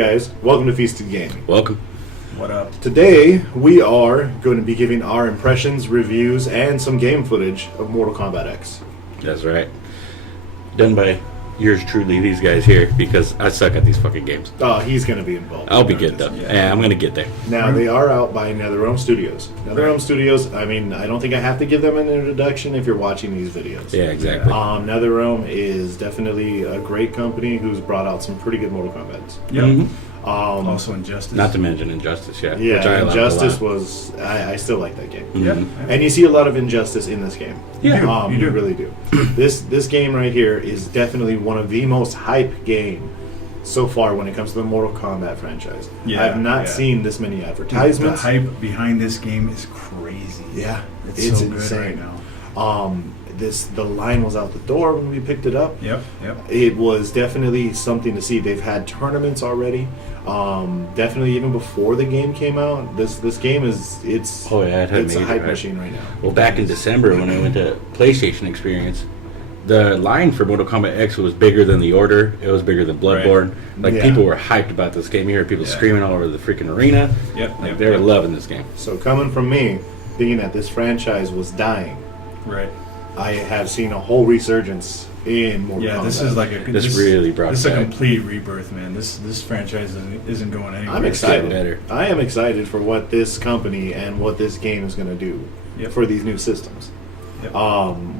guys, welcome to Feasted Gaming. Welcome. What up? Today we are going to be giving our impressions, reviews, and some game footage of Mortal Kombat X. That's right. Done by yours truly, these guys here, because I suck at these fucking games. Oh, he's going to be involved. I'll be good though. Yeah, I'm going to get there. Now, they are out by NetherRealm Studios. NetherRealm Studios, I mean, I don't think I have to give them an introduction if you're watching these videos. Yeah, exactly. NetherRealm is definitely a great company who's brought out some pretty good Mortal Kombats. Yep. Mm-hmm. Also Injustice. Not to mention Injustice, yeah. Yeah, which I liked Injustice a lot. was... I still like that game. Mhm. Yep. And you see a lot of Injustice in this game. Yeah, you do. You really do. This game right here is definitely one of the most hype game so far when it comes to the Mortal Kombat franchise. Yeah, I've not yeah. seen this many advertisements. The hype behind this game is crazy. Yeah, It's so insane. good right now. The line was out the door when we picked it up. Yep. It was definitely something to see. They've had tournaments already. Definitely even before the game came out. This game is Oh, yeah, it had it's a major hype hype. machine right now. Well, back in December when I went to PlayStation Experience, the line for Mortal Kombat X was bigger than The Order. It was bigger than Bloodborne. Like, Yeah. people were hyped about this game. You heard people screaming all over the freaking arena. Yep. They were loving this game. So coming from me, thinking that this franchise was dying, Right. I have seen a whole resurgence in Mortal Kombat. Yeah, this is like a This really brought This is it a back. complete rebirth, man. This franchise isn't going anywhere. I'm It's excited. getting better. I am excited for what this company and what this game is going to do Yep. for these new systems. Yep.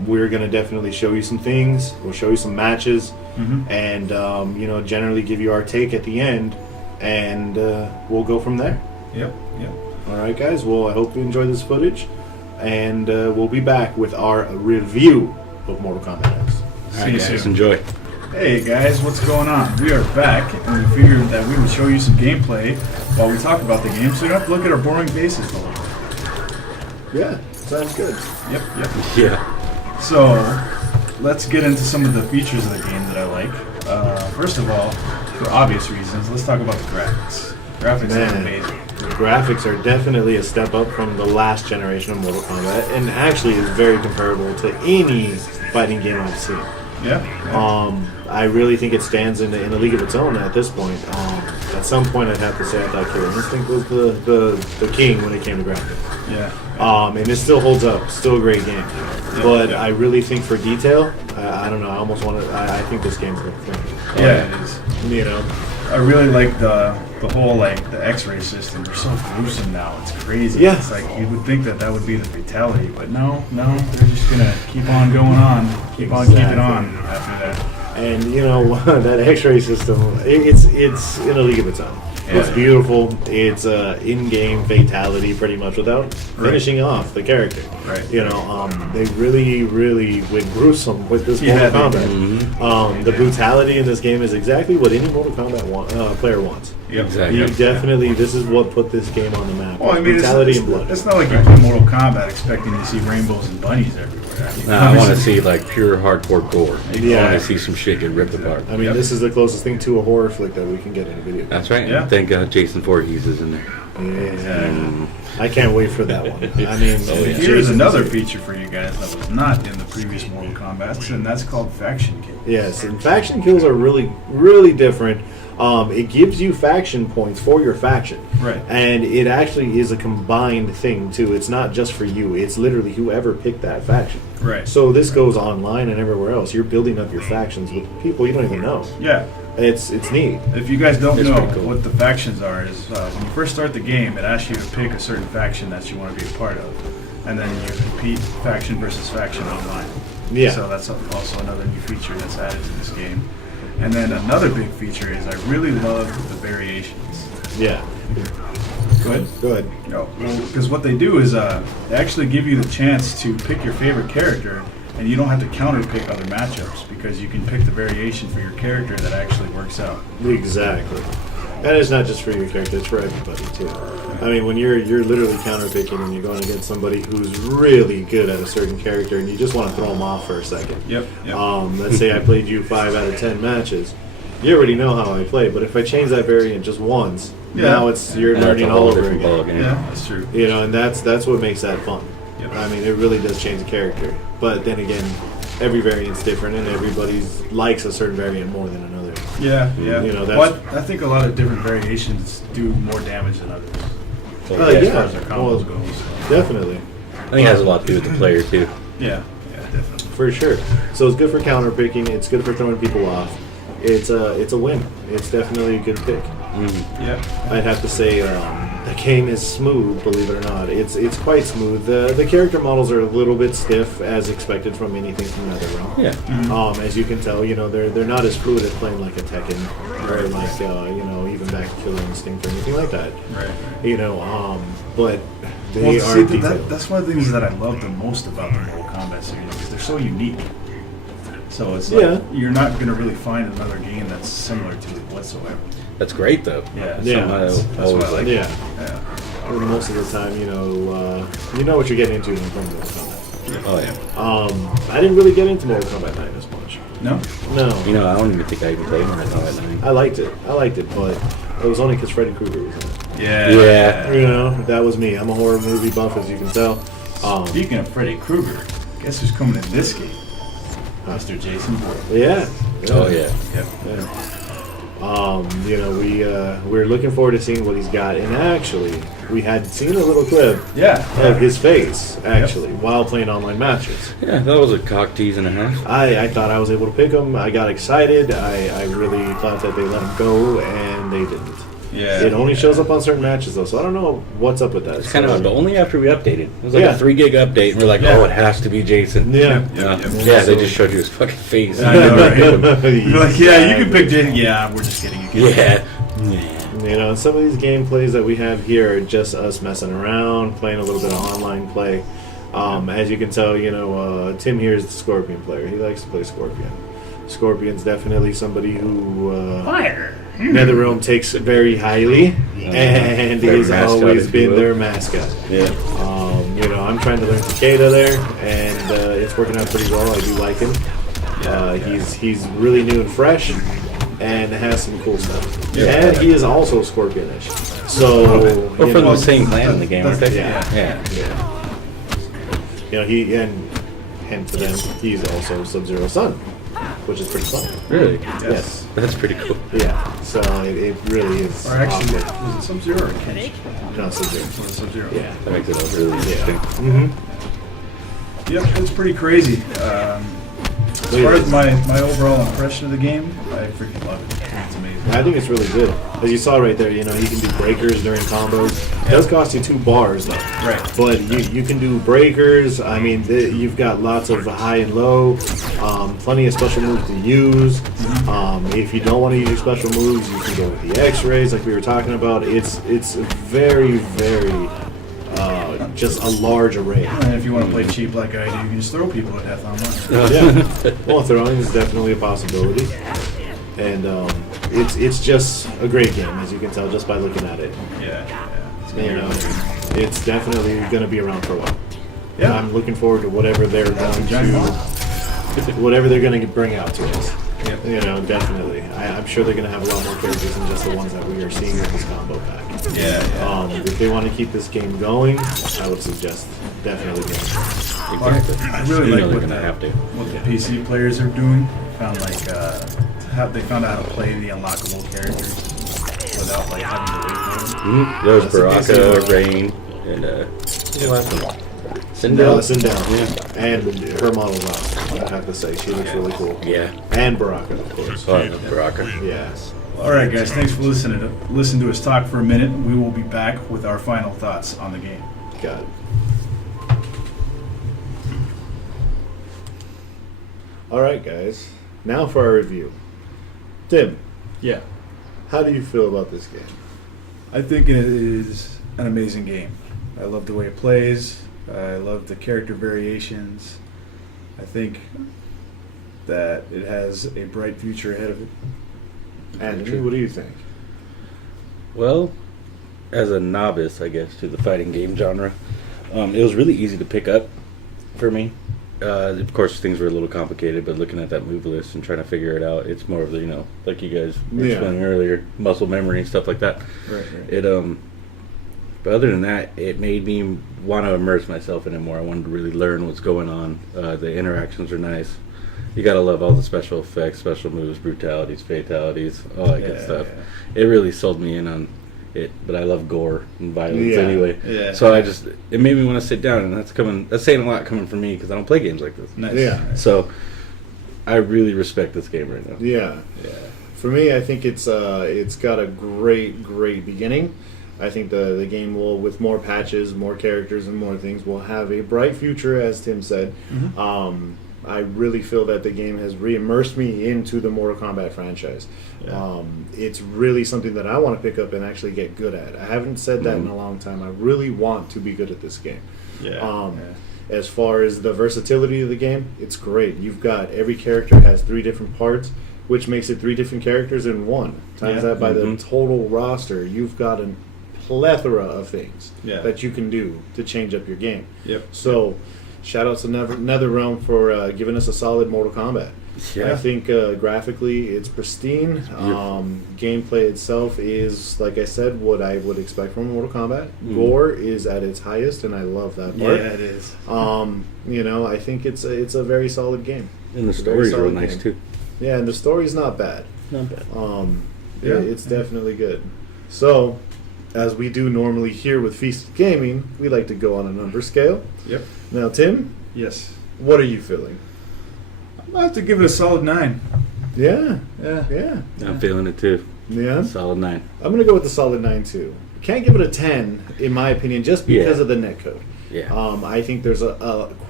We're going to definitely show you some things. We'll show you some matches, Mhm. and generally give you our take at the end, and we'll go from there. Yep. All right, guys. Well, I hope you enjoy this footage, and we'll be back with our review of Mortal Kombat X. All right, See you guys, soon. enjoy. Hey guys, what's going on? We are back, and we figured that we would show you some gameplay while we talk about the game, so you don't have to look at our boring faces the whole time. Yeah, sounds good. Yep. Yeah. So, let's get into some of the features of the game that I like. First of all, for obvious reasons, let's talk about the graphics. Graphics are Man. amazing. The graphics are definitely a step up from the last generation of Mortal Kombat, and actually is very comparable to any fighting game I've seen. Yeah. I really think it stands in a league of its own at this point. At some point, I'd have to say I thought Killer Instinct was the king when it came to graphics. Yeah. And it still holds up. Still a great game. But yeah. I really think for detail, I don't know. I almost want to. I think this game's going to finish. Yeah, it is. You know. I really like the whole the X-ray system. They're so gruesome now. It's crazy. Yeah. It's like you would think that would be the fatality, but no, they're just gonna keep on going on, keep on keeping on after that. And you know that X-ray system, it's in a league of its own. Yeah. It's beautiful. It's in-game fatality, pretty much, without finishing off the character. Right. You know, they really went gruesome with this Yeah, Mortal they Kombat. The brutality in this game is exactly what any Mortal Kombat player wants. Yep. Exactly. You definitely, this is what put this game on the map. Well, I mean, brutality and blood. it's not like you play Mortal Kombat expecting to see rainbows and bunnies everywhere. No, I want to see like pure hardcore gore. I Yeah. want to see some shit get ripped apart. I mean, Yep. this is the closest thing to a horror flick that we can get in a video game. That's right. Yeah. Thank God Jason Voorhees is in there. Yeah. I can't wait for that one. I mean, Oh, yeah. Here's Jason's- another feature for you guys that was not in the previous Mortal Kombat, and that's called faction kill. Yes, and faction kills are really different. It gives you faction points for your faction. Right. And it actually is a combined thing, too. It's not just for you. It's literally whoever picked that faction. Right. So this goes online and everywhere else. You're building up your factions with people you don't even know. Yeah. It's neat. If you guys don't It's know pretty cool. what the factions are, is when you first start the game, it asks you to pick a certain faction that you want to be a part of, and then you compete faction versus faction online. Yeah. So that's also another new feature that's added to this game. And then another big feature is I really love the variations. Yeah. Go ahead. Go ahead. No, because what they do is they actually give you the chance to pick your favorite character, and you don't have to counter pick other matchups because you can pick the variation for your character that actually works out. Exactly. And it's not just for your character, it's for everybody, too. I mean, when you're literally counterpicking and you're going against somebody who's really good at a certain character and you just want to throw them off for a second. Yep. Let's say I played you 5 out of 10 matches. You already know how I play, but if I change that variant just once, now you're And that's learning a all whole over different again. ballgame. Yeah, that's true. You know, and that's what makes that fun. Yep. I mean, it really does change the character. But then again, every variant's different, and everybody likes a certain variant more than another. Yeah, yeah. You know, that's- but I think a lot of different variations do more damage than others. So, As yeah. far as their combos Well, go. So. Definitely. I think it has a lot to do with the player too. Yeah, yeah, definitely. For sure. So it's good for counter picking. It's good for throwing people off. It's a win. It's definitely a good pick. Yeah. I'd have to say the game is smooth. Believe it or not, it's quite smooth. The character models are a little bit stiff, as expected from anything from NetherRealm. Yeah. As you can tell, you know they're not as fluid as playing like a Tekken or like you know, even back Killer Instinct or anything like that. Right. You know, but they are detailed. That's one of the things that I love the most about the Mortal Kombat series, is they're so unique. So it's like you're not going to really find another game that's similar to it whatsoever. That's great though. Yeah, Yeah. that's what I like. Yeah. Yeah. Well, most of the time, you know what you're getting into when from Mortal Kombat. Oh yeah. I didn't really get into Mortal Kombat 9 as much. No? No. You know, I don't even think I even played Mortal Kombat 9. I liked it, but it was only because Freddy Krueger was in it. Yeah. Yeah. You know, that was me. I'm a horror movie buff, as you can tell. Speaking of Freddy Krueger, guess who's coming in this game? Mr. Jason Bourne. Yeah. Oh yeah. Yep. Yeah. You know, we're looking forward to seeing what he's got, and actually, we had seen a little clip Yeah. of his face actually while playing online matches. Yeah, that was a cock tease and a half. I thought I was able to pick him. I got excited. I really thought that they let him go, and they didn't. Yeah. It only shows up on certain matches though, so I don't know what's up with that. It's kind of odd, but only after we updated. It was like Yeah. a 3 gig update, and we're like, oh, it has to be Jason. Yeah. Yeah, they just showed you his fucking face. I know, right? You're like, yeah, you can pick Jason. Yeah, we're just kidding. Yeah. You know, some of these gameplays that we have here are just us messing around, playing a little bit of online play. As you can tell, you know, Tim here is the Scorpion player. He likes to play Scorpion. Scorpion's definitely somebody who Fire. NetherRealm takes very highly, and Their he's mascot, always if you been will. their mascot. Yeah. You know, I'm trying to learn Takeda there, and it's working out pretty well. I do like him. He's really new and fresh, and has some cool stuff. Yeah. And he is also Scorpionish. So, We're you from know, the same clan in the game, aren't they? Yeah. Yeah. you know, and for them, he's also Sub-Zero's son, which is pretty fun. Really? Yes. That's pretty cool. Yeah. So it really is. Or actually, awesome. was it Sub-Zero or Kench? No, Sub-Zero. Was it Sub-Zero? Yeah. That makes it all really interesting. Mm-hmm. Yep, it's pretty crazy. As far as my overall impression of the game, I freaking love it. It's amazing. I think it's really good. As you saw right there, you know, you can do breakers during combos. It does cost you 2 bars though. Right. But you can do breakers. I mean, you've got lots of high and low, plenty of special moves to use. If you don't want to use your special moves, you can go with the X-rays, like we were talking about. It's very, very just a large array. And if you want to play cheap like I do, you can just throw people to death online. Yeah. Well, throwing is definitely a possibility, and it's just a great game, as you can tell just by looking at it. Yeah. It's You know, it's definitely going to be around for a while. Yeah. I'm looking forward to whatever they're going to bring out to us. Yep. You know, definitely. I'm sure they're going to have a lot more characters than just the ones that we are seeing with this combo pack. Yeah. If they want to keep this game going, I would suggest definitely doing it. Exactly. I really You know like they're what gonna have to. what the PC players are doing. Found they found out how to play the unlockable characters without like having to wait for them. There was That's a Baraka, PC Rain, and No, Sindel. Sindel. Yeah. And her model's awesome, I have to say. She looks really cool. Yeah. And Baraka, of course. Oh, I love Baraka. Yes. All right, guys. Thanks for listen to us talk for a minute. We will be back with our final thoughts on the game. Got it. All right, guys. Now for our review. Tim, Yeah. how do you feel about this game? I think it is an amazing game. I love the way it plays. I love the character variations. I think that it has a bright future ahead of it. Andrew, what do you think? Well, as a novice, I guess, to the fighting game genre, it was really easy to pick up for me. Of course, things were a little complicated, but looking at that move list and trying to figure it out, it's more of the, you know, like you guys were Yeah. explaining earlier, muscle memory and stuff like that. Right. It but other than that, it made me want to immerse myself in it more. I wanted to really learn what's going on. The interactions are nice. You gotta love all the special effects, special moves, brutalities, fatalities, all that good Yeah, stuff. It really sold me in on it, but I love gore and violence Yeah. anyway. Yeah. So it made me want to sit down, and that's saying a lot coming from me because I don't play games like this. Nice. Yeah. So I really respect this game right now. Yeah. Yeah. For me, I think it's got a great beginning. I think the game will, with more patches, more characters, and more things, will have a bright future, as Tim said. Mhm. I really feel that the game has re-immersed me into the Mortal Kombat franchise. Yeah. It's really something that I want to pick up and actually get good at. I haven't said that in a long time. I really want to be good at this game. Yeah. As far as the versatility of the game, it's great. You've got every character has 3 different parts, which makes it 3 different characters in one. Times Yeah. that by the Mhm. total roster, you've got a plethora of things Yeah. that you can do to change up your game. Yep. So, shout out to NetherRealm for giving us a solid Mortal Kombat. I think graphically it's pristine. Gameplay itself is, like I said, what I would expect from Mortal Kombat. Gore is at its highest, and I love that part. Yeah, it is. I think it's a very solid game. And the It's a very stories are real solid nice game. too. Yeah, and the story's not bad. Not bad. Yeah. It's definitely good. So, as we do normally here with Feast of Gaming, we like to go on a number scale. Yep. Now, Tim, Yes. what are you feeling? I'll have to give it a solid 9. Yeah, Yeah. yeah, I'm feeling it too. yeah. Solid 9. I'm gonna go with the solid 9 too. Can't give it a 10 in my opinion, just because Yeah. of the netcode. Yeah. I think there's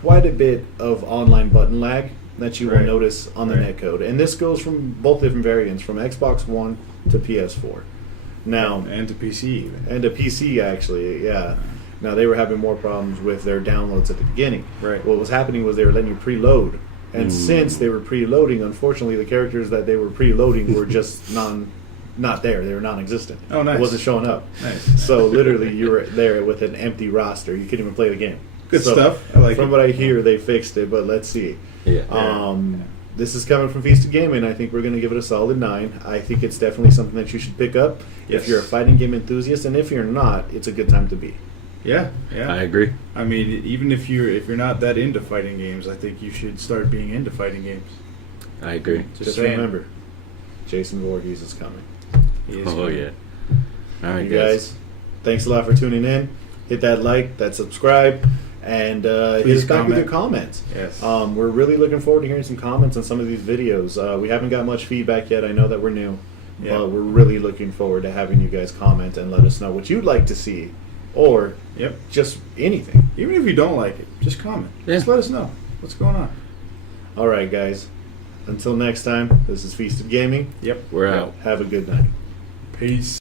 quite a bit of online button lag that you will Right. notice on the Right. netcode, and this goes from both different variants, from Xbox One to PS4. Now, And to PC even. and to PC actually, yeah. Now they were having more problems with their downloads at the beginning. Right. What was happening was they were letting you preload, and since they were preloading, unfortunately the characters that they were preloading were just not there. They were non-existent. Oh, nice. It wasn't showing up. Nice. So literally, you were there with an empty roster. You couldn't even play the game. Good So, stuff. I like from it. what I hear, they fixed it, but let's see. Yeah. This is coming from Feast of Gaming. I think we're going to give it a solid 9. I think it's definitely something that you should pick up Yes. if you're a fighting game enthusiast, and if you're not, it's a good time to be. Yeah. Yeah. I agree. I mean, even if you're not that into fighting games, I think you should start being into fighting games. I agree. Just saying. remember, Jason Voorhees is coming. He is Oh good. yeah. All right, You guys, thanks a lot for tuning in. Hit that like, that subscribe, and hit Please us back with comment. your comments. Yes. We're really looking forward to hearing some comments on some of these videos. We haven't got much feedback yet. I know that we're new, Yeah. but we're really looking forward to having you guys comment and let us know what you'd like to see, or Yep. just anything. Even if you don't like it, just comment. Yeah. Just let us know what's going on. All right, guys. Until next time, this is Feast of Gaming. Yep. We're out. Have a good night. Peace.